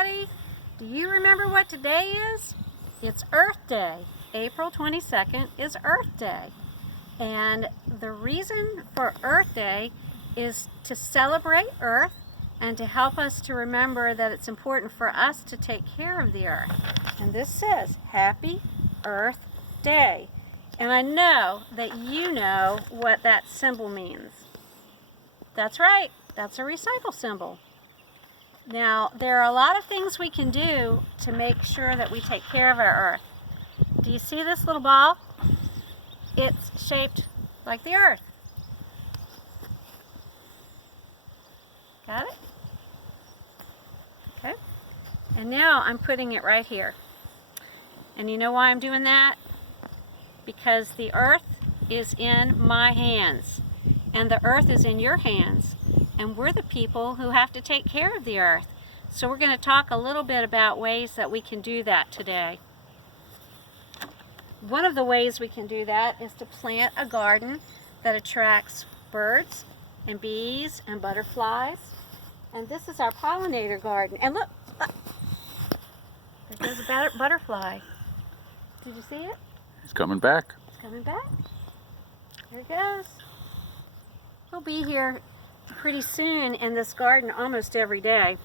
everybody. Do you remember what today is? It's Earth Day. April 22nd is Earth Day. And the reason for Earth Day is to celebrate Earth and to help us to remember that it's important for us to take care of the Earth. And this says, Happy Earth Day. And I know that you know what that symbol means. That's right, that's a recycle symbol. Now, there are a lot of things we can do to make sure that we take care of our Earth. Do you see this little ball? It's shaped like the Earth. Got it? Okay. And now I'm putting it right here. And you know why I'm doing that? Because the Earth is in my hands. And the Earth is in your hands. And we're the people who have to take care of the Earth. So we're going to talk a little bit about ways that we can do that today. One of the ways we can do that is to plant a garden that attracts birds and bees and butterflies. And this is our pollinator garden. And look, there goes a butterfly. Did you see it? It's coming back. It's coming back. There it goes. We'll be here pretty soon in this garden almost every day.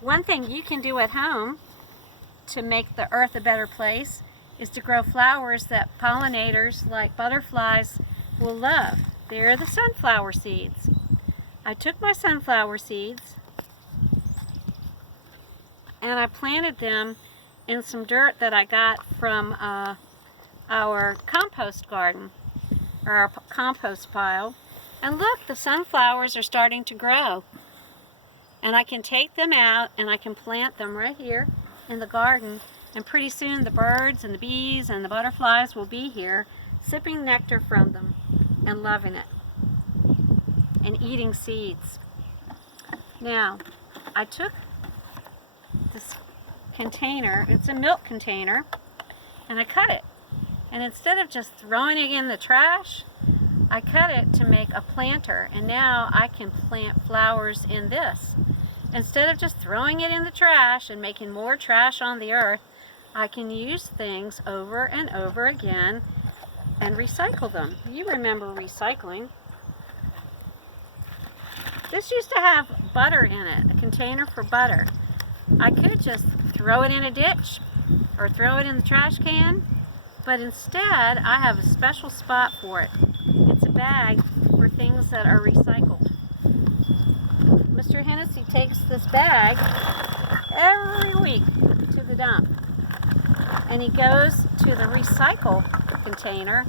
One thing you can do at home to make the earth a better place is to grow flowers that pollinators like butterflies will love. They're the sunflower seeds. I took my sunflower seeds and I planted them in some dirt that I got from our compost garden, or our compost pile. And look, the sunflowers are starting to grow. And I can take them out and I can plant them right here in the garden. And pretty soon the birds and the bees and the butterflies will be here sipping nectar from them and loving it and eating seeds. Now, I took this container, it's a milk container, and I cut it. And instead of just throwing it in the trash, I cut it to make a planter, and now I can plant flowers in this. Instead of just throwing it in the trash and making more trash on the earth, I can use things over and over again and recycle them. You remember recycling. This used to have butter in it, a container for butter. I could just throw it in a ditch or throw it in the trash can, but instead I have a special spot for it. It's a bag for things that are recycled. Mr. Hennessy takes this bag every week to the dump. And he goes to the recycle container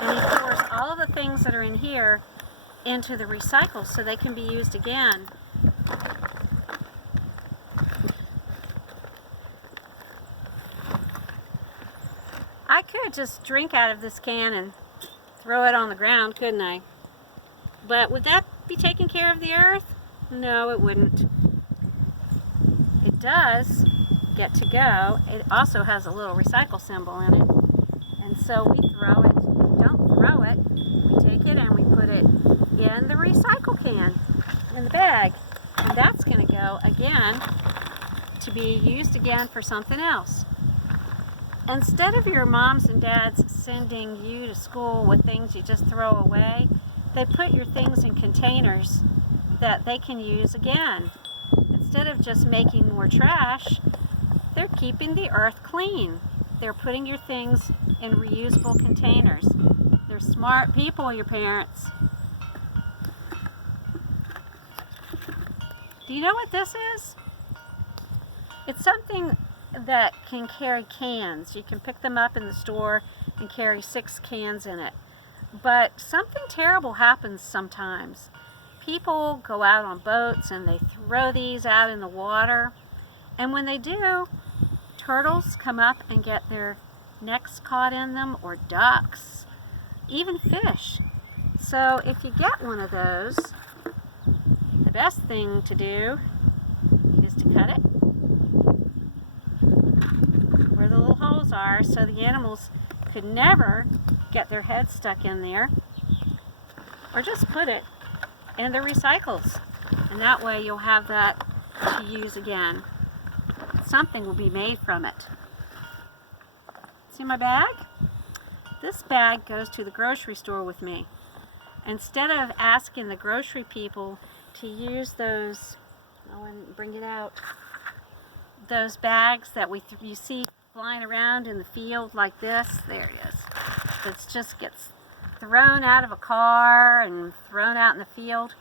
and he pours all of the things that are in here into the recycle so they can be used again. I could just drink out of this can and throw it on the ground, couldn't I? But would that be taking care of the earth? No, it wouldn't. It does get to go. It also has a little recycle symbol in it. And so we throw it, we don't throw it, we take it and we put it in the recycle can, in the bag. And that's going to go again to be used again for something else. Instead of your moms and dads sending you to school with things you just throw away, they put your things in containers that they can use again. Instead of just making more trash, they're keeping the earth clean. They're putting your things in reusable containers. They're smart people, your parents. Do you know what this is? It's something that can carry cans. You can pick them up in the store and carry 6 cans in it. But something terrible happens sometimes. People go out on boats and they throw these out in the water. And when they do, turtles come up and get their necks caught in them, or ducks, even fish. So if you get one of those, the best thing to do is to cut it where the little holes are so the animals could never get their heads stuck in there, or just put it in the recycles, and that way you'll have that to use again. something will be made from it. See my bag? This bag goes to the grocery store with me. Instead of asking the grocery people to use those, oh, and bring it out, those bags that you see flying around in the field like this, there it is. It just gets thrown out of a car and thrown out in the field.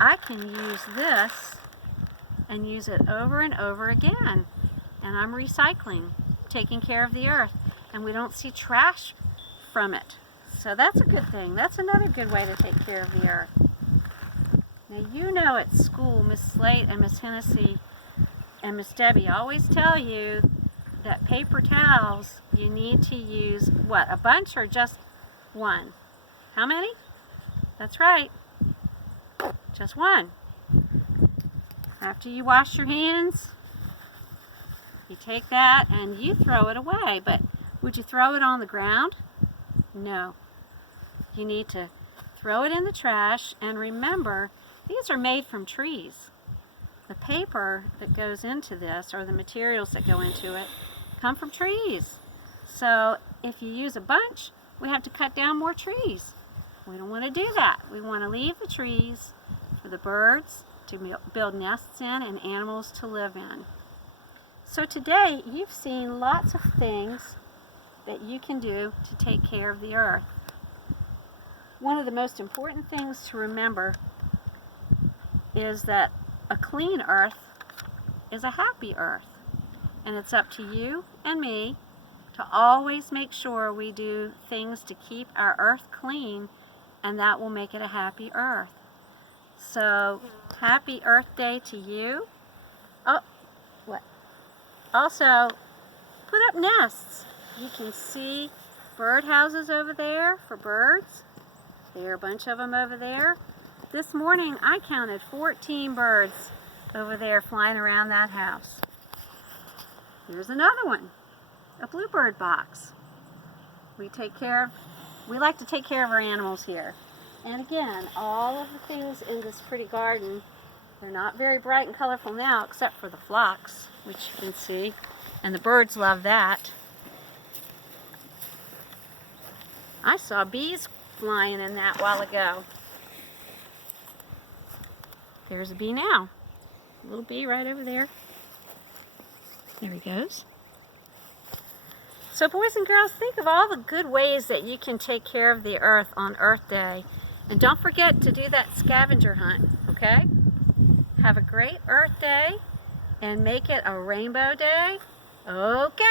I can use this and use it over and over again. And I'm recycling, taking care of the earth. And we don't see trash from it. So that's a good thing. That's another good way to take care of the earth. Now you know at school, Miss Slate and Miss Hennessy and Miss Debbie always tell you that paper towels, you need to use, what, a bunch or just one? How many? That's right. Just one. After you wash your hands, you take that and you throw it away. But would you throw it on the ground? No. You need to throw it in the trash, and remember, these are made from trees. The paper that goes into this, or the materials that go into it, come from trees. So if you use a bunch, we have to cut down more trees. We don't want to do that. We want to leave the trees for the birds to build nests in and animals to live in. So today, you've seen lots of things that you can do to take care of the earth. One of the most important things to remember is that a clean earth is a happy earth. And it's up to you and me to always make sure we do things to keep our earth clean, and that will make it a happy earth. So, happy Earth Day to you. Oh, what? Also, put up nests. You can see bird houses over there for birds. There are a bunch of them over there. This morning I counted 14 birds over there flying around that house. Here's another one, a bluebird box. We like to take care of our animals here. And again, all of the things in this pretty garden, they're not very bright and colorful now, except for the phlox, which you can see, and the birds love that. I saw bees flying in that while ago. There's a bee now. A little bee right over there. There he goes. So boys and girls, think of all the good ways that you can take care of the earth on Earth Day. And don't forget to do that scavenger hunt, okay? Have a great Earth Day and make it a rainbow day. Okay.